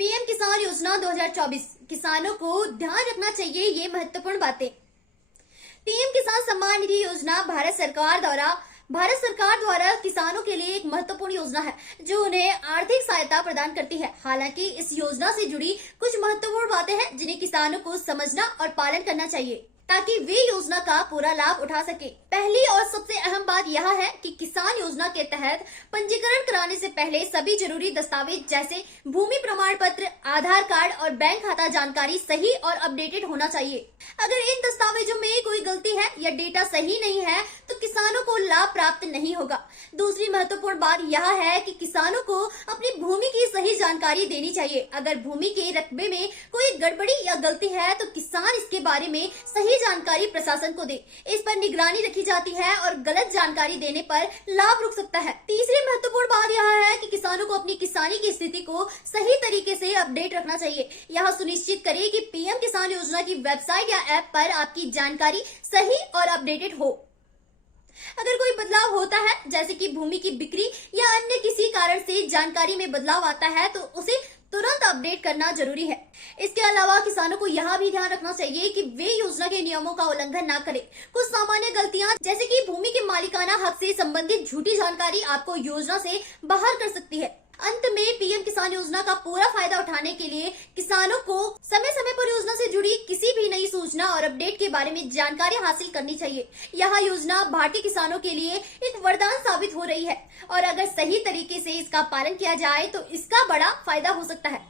PM किसान योजना 2024 किसानों को ध्यान रखना चाहिए ये महत्वपूर्ण बातें। पीएम किसान सम्मान निधि योजना भारत सरकार द्वारा किसानों के लिए एक महत्वपूर्ण योजना है जो उन्हें आर्थिक सहायता प्रदान करती है। हालांकि इस योजना से जुड़ी कुछ महत्वपूर्ण बातें हैं जिन्हें किसानों को समझना और पालन करना चाहिए ताकि वे योजना का पूरा लाभ उठा सके। पहली और सबसे अहम बात यह है कि किसान योजना के तहत पंजीकरण कराने से पहले सभी जरूरी दस्तावेज जैसे भूमि प्रमाण पत्र, आधार कार्ड और बैंक खाता जानकारी सही और अपडेटेड होना चाहिए। अगर इन दस्तावेजों में कोई गलती है या डेटा सही नहीं है तो किसानों को लाभ प्राप्त नहीं होगा। दूसरी महत्वपूर्ण बात यह है कि किसानों को अपनी भूमि की सही जानकारी देनी चाहिए। अगर भूमि के रकबे में कोई गड़बड़ी या गलती है तो किसान इसके बारे में सही जानकारी प्रशासन को दे। इस पर निगरानी रखी जाती है और गलत जानकारी देने पर लाभ रुक सकता है। तीसरी महत्वपूर्ण बात यह है कि किसानों को अपनी किसानी की स्थिति को सही तरीके से अपडेट रखना चाहिए। यह सुनिश्चित करे कि पीएम किसान योजना की वेबसाइट या ऐप पर आपकी जानकारी सही और अपडेटेड हो। अगर कोई बदलाव होता है जैसे कि भूमि की बिक्री या अन्य किसी कारण से जानकारी में बदलाव आता है तो उसे तुरंत अपडेट करना जरूरी है। इसके अलावा किसानों को यह भी ध्यान रखना चाहिए कि वे योजना के नियमों का उल्लंघन न करें। कुछ सामान्य गलतियां जैसे कि भूमि के मालिकाना हक से संबंधित झूठी जानकारी आपको योजना से बाहर कर सकती है। अंत में पीएम किसान योजना का पूरा फायदा उठाने के लिए किसानों को समय समय पर योजना से जुड़ी किसी भी नई सूचना और अपडेट के बारे में जानकारी हासिल करनी चाहिए। यह योजना भारतीय किसानों के लिए एक वरदान साबित हो रही है और अगर सही तरीके से इसका पालन किया जाए तो इसका बड़ा फायदा हो सकता है।